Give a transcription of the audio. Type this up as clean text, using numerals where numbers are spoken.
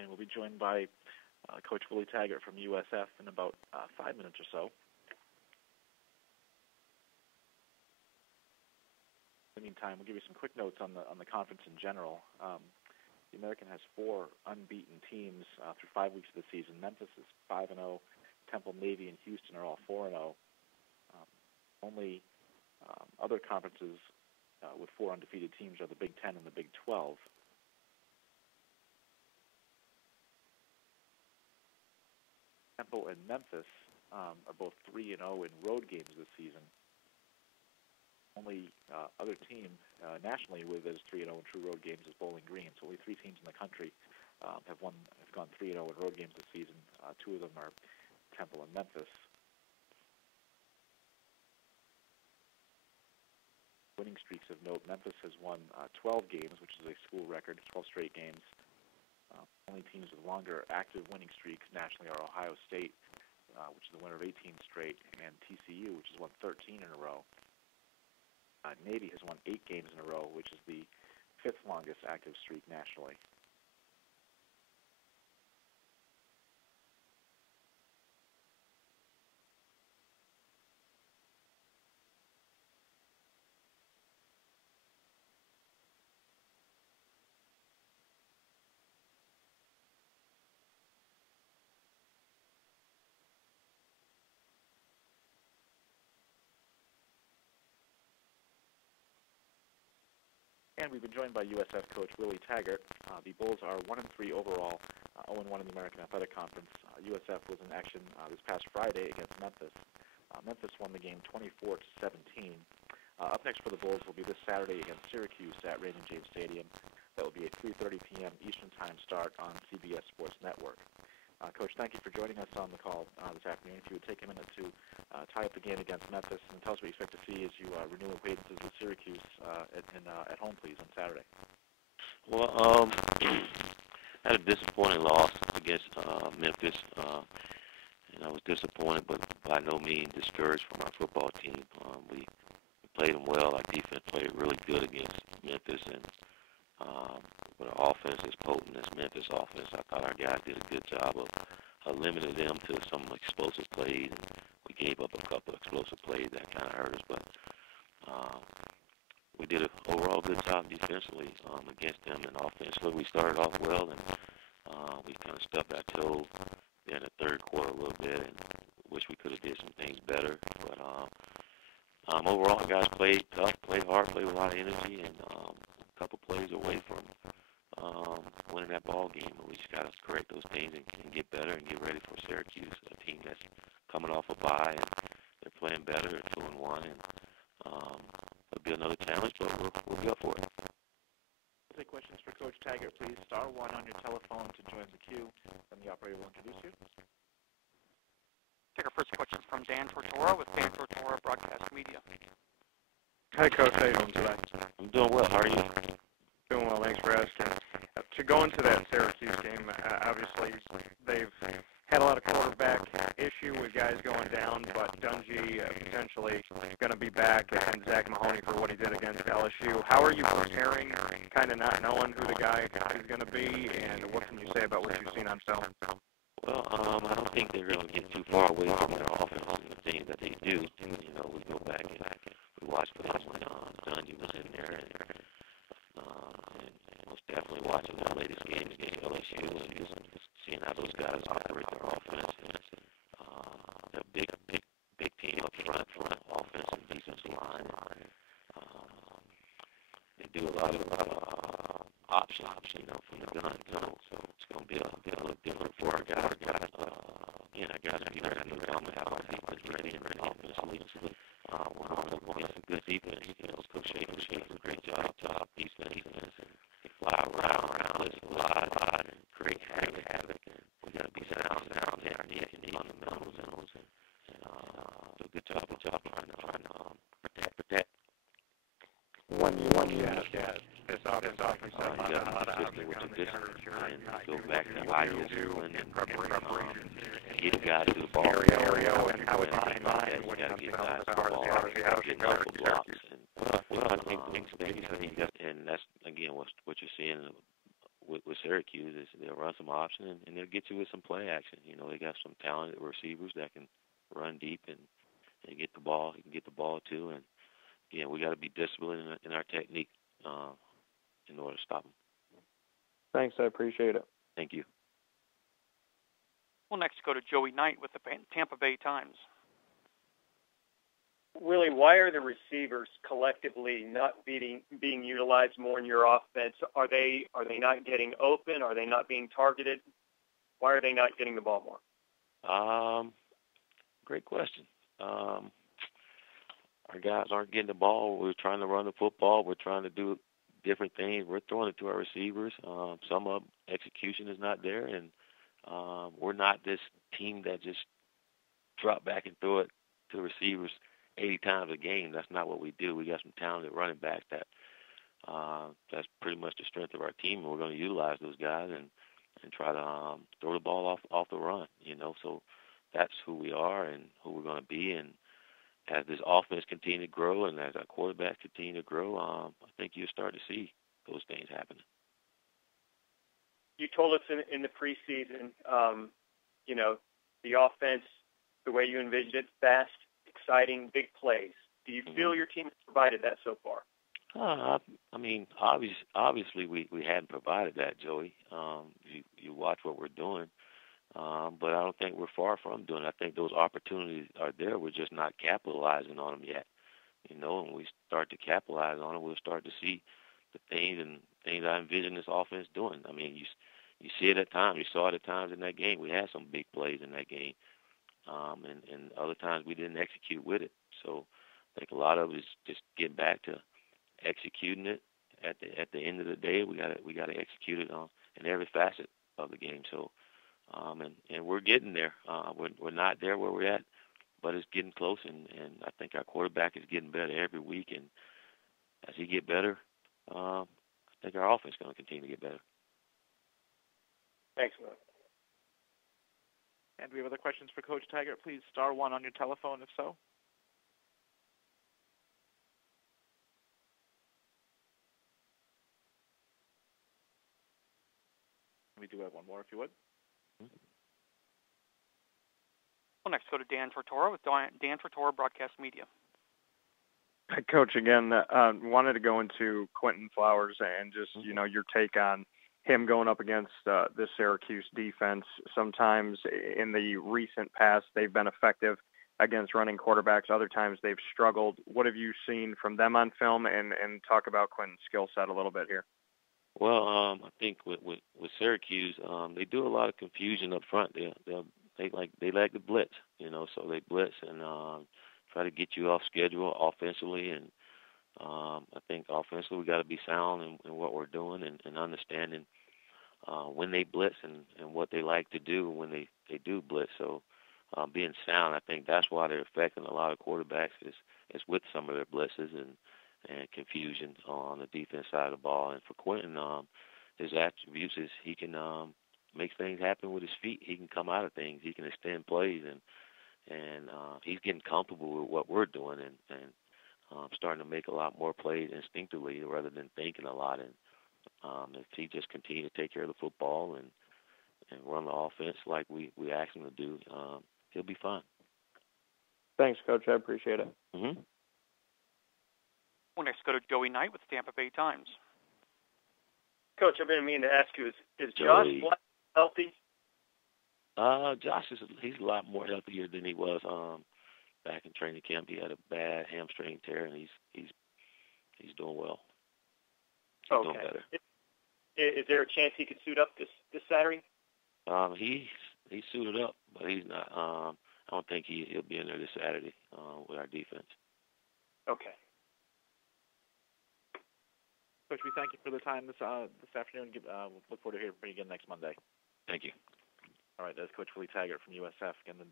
and we'll be joined by Coach Willie Taggart from USF in about 5 minutes or so. In the meantime, we'll give you some quick notes on the conference in general. The American has 4 unbeaten teams through 5 weeks of the season. Memphis is 5-0. Temple, Navy, and Houston are all 4-0. Only other conferences with 4 undefeated teams are the Big Ten and the Big 12. Temple and Memphis are both 3-0 in road games this season. Only other team nationally with as 3-0 in true road games is Bowling Green. So only 3 teams in the country have gone 3-0 in road games this season. 2 of them are Temple and Memphis. Winning streaks of note: Memphis has won 12 games, which is a school record, 12 straight games. Only teams with longer active winning streaks nationally are Ohio State, which is the winner of 18 straight, and TCU, which has won 13 in a row. Navy has won 8 games in a row, which is the 5th longest active streak nationally. And we've been joined by USF coach Willie Taggart. The Bulls are 1-3 overall, 0-1 in the American Athletic Conference. USF was in action this past Friday against Memphis. Memphis won the game 24-17. Up next for the Bulls will be this Saturday against Syracuse at Raymond James Stadium. That will be a 3:30 p.m. Eastern Time start on CBS Sports Network. Coach, thank you for joining us on the call this afternoon. If you would take a minute to tie up the game against Memphis and tell us what you expect to see as you renew acquaintances with Syracuse at home, please, on Saturday. Well, had a disappointing loss against Memphis, and I was disappointed, but by no means discouraged from our football team. We played them well. Our defense played really good against Memphis, and but our offense is potent as Memphis offense. I thought our guys did a good job of limiting them to some explosive plays. And we gave up a couple of explosive plays that kind of hurt us, but we did an overall good job defensively against them. And offensively, we started off well, and we kind of stubbed our toes in the third quarter a little bit, and wish we could have did some things better. But overall, guys played tough, played hard, played with a lot of energy, and a couple plays away from winning that ball game. And we just got to correct those things and get better and get ready for Syracuse, a team that's coming off a bye, and they're playing better. They're 2-1, and it'll be another challenge, but we'll be up for it. We'll take questions for Coach Taggart, please. Star 1 on your telephone to join the queue, and the operator will introduce you. Take our first question from Dan Tortora with Dan Tortora Broadcast Media. Hi, Coach. How are you doing today? I'm doing well. How are you? Doing well. Thanks for asking. To go into that Syracuse game, obviously they've had a lot of quarterback issue with guys going down, but Dungy potentially going to be back, and Zach Mahoney for what he did against LSU. How are you preparing, kind of not knowing who the guy is going to be, and what can you say about what you've seen on film? Well, I don't think they're going to get too far away from their offense and the things that they do. You know, we go back and we watched for them when Dungy was in there, and most definitely watching their latest game against LSU and just seeing how those guys operate their offense. They're a big team up front offense and defensive line. They do a lot of options, you know, from the gun. So it's going to be a little different for our guys. Again, our guys be ready to come and have our defense ready and offensively. We're going to have some good defense. You know, Coach Shaker does a great job defense. They fly around, listen a lot, and create havoc. And we got to be sound technique and fundamentals and do a good job trying to protect. When you have this offense, you got to be consistent with your discipline and go back to high discipline and get a guy to the ball area and how it's fine. You got to get guys to the ball, getting off the blocks. And I think and that's again what you're seeing with Syracuse is they'll run some option and they'll get you with some play action. You know, they got some talented receivers that can run deep and get the ball. He can get the ball too. And again, we got to be disciplined in our technique in order to stop them. Thanks, I appreciate it. Thank you. We'll next go to Joey Knight with the Tampa Bay Times. Willie, why are the receivers collectively not being utilized more in your offense? Are they not getting open? Are they not being targeted? Why are they not getting the ball more? Great question. Our guys aren't getting the ball. We're trying to run the football. We're trying to do different things. We're throwing it to our receivers. Some of execution is not there, and we're not this team that just drop back and throw it to the receivers 80 times a game. That's not what we do. We got some talented running backs that's pretty much the strength of our team, and we're going to utilize those guys and try to throw the ball off the run. You know, so that's who we are and who we're going to be. And as this offense continue to grow and as our quarterbacks continue to grow, I think you'll start to see those things happening. You told us in the preseason, the offense, the way you envisioned it, fast, exciting, big plays. Do you feel your team has provided that so far? I mean, obviously we hadn't provided that, Joey. You watch what we're doing, but I don't think we're far from doing it. I think those opportunities are there. We're just not capitalizing on them yet. You know, when we start to capitalize on them, we'll start to see the things I envision this offense doing. I mean, you see it at times. You saw it at times in that game. We had some big plays in that game. And other times we didn't execute with it. So I think a lot of it is just getting back to executing it. At the end of the day, we got to execute it in every facet of the game. So and we're getting there. We're not there where we're at, but it's getting close. And I think our quarterback is getting better every week. And as he get better, I think our offense is going to continue to get better. Thanks, Will. And do we have other questions for Coach Taggart? Please star 1 on your telephone if so. We do have one more if you would. We'll next go to Dan Tortora with Dan Tortora Broadcast Media. Coach, again, wanted to go into Quentin Flowers and just, your take on him going up against this Syracuse defense. Sometimes in the recent past, they've been effective against running quarterbacks. Other times they've struggled. What have you seen from them on film? And talk about Quentin's skill set a little bit here. Well, I think with Syracuse, they do a lot of confusion up front. They like the blitz, so they blitz and try to get you off schedule offensively. And I think offensively we got to be sound in what we're doing and understanding when they blitz and what they like to do when they do blitz. So being sound, I think that's why they're affecting a lot of quarterbacks is with some of their blitzes and confusion on the defense side of the ball. And for Quentin, his attributes is he can make things happen with his feet. He can come out of things. He can extend plays, and he's getting comfortable with what we're doing and starting to make a lot more plays instinctively rather than thinking a lot. And if he just continue to take care of the football and run the offense like we asked him to do, he'll be fine. Thanks, Coach. I appreciate it. Mm-hmm. We'll next go to Joey Knight with the Tampa Bay Times. Coach, I've been meaning to ask you, is Josh Black healthy? Josh he's a lot more healthier than he was back in training camp. He had a bad hamstring tear, and he's doing well. He's doing better. Is there a chance he could suit up this Saturday? He's suited up, but he's not. I don't think he'll be in there this Saturday with our defense. Okay. Coach, we thank you for the time this afternoon. We'll look forward to hearing from you again next Monday. Thank you. All right, that's Coach Willie Taggart from USF. Again, the